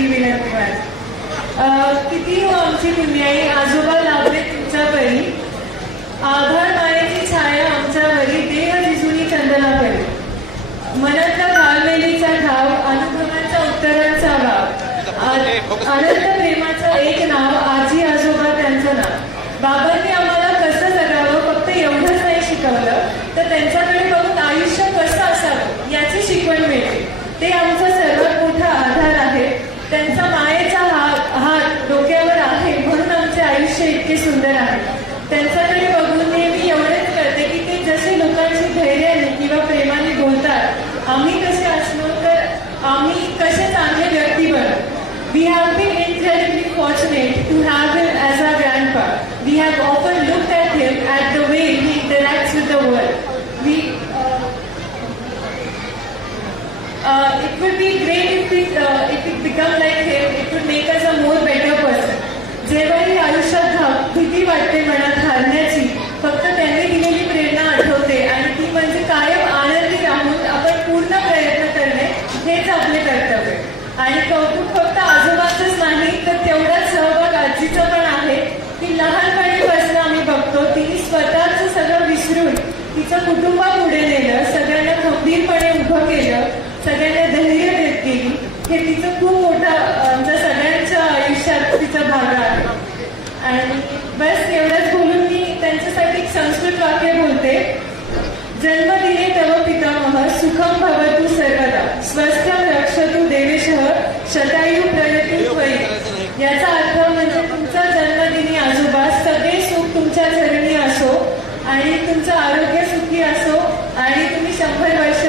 Three wheeler मिळाली किती आमची पुण्याई आजोबा लाभले तुमच्या घरी? आभार मायाची छाया आमच्या घरी देह जिजुनी चंदना घरी मनातला घालमेलीचा घाव अनुभवांच्या उत्तरांचा भाव अनंत प्रेमाचं एक नाव आजी आजोबा त्यांचं नाव. बाबांनी आम्हाला कसं जगावं फक्त एवढंच नाही शिकवलं तर त्यांच्याकडे बघून आयुष्य कसं असावं याची शिकवण मिळते. ते आमचं आहेत त्यांच्याकडे बघून मी एवढेच करते की ते जसे लोकांशी धैर्याने किंवा प्रेमाने बोलतात आम्ही कसे असलो तर आम्ही कसे चांगले व्यक्ती बनू we have been incredibly fortunate to have him as a grandpa we have often look at him at the way he interacts with the world we uh, it would be great if we, uh, if भीती वाटते मनात हारण्याची. फक्त त्यांनी दिलेली प्रेरणा आठवते आणि ती म्हणजे कायम आनंदी राहून आपण पूर्ण प्रयत्न करणे हेच आपले कर्तव्य. आणि कौतुक फक्त आजोबाचंच नाही तर तेवढाच सहभाग आजीचा पण आहे. ती लहानपणीपासून आम्ही बघतो तिने स्वतःचं सगळं विसरून तिचं कुटुंब पुढे नेलं आणि बस एवढंच बोलून मी त्यांच्यासाठी एक संस्कृत वाक्य बोलते. जन्म दिले तव पितामह सुखम भवतु सर्वदा. स्वस्थम रक्षतु देवेश शतायु प्रयती होई याचा अर्थ म्हणजे तुमचा जन्मदिनी आजोबा सगळे सुख तुमच्या चरणी असो आणि तुमचं आरोग्य सुखी असो आणि तुम्ही शंभर वर्ष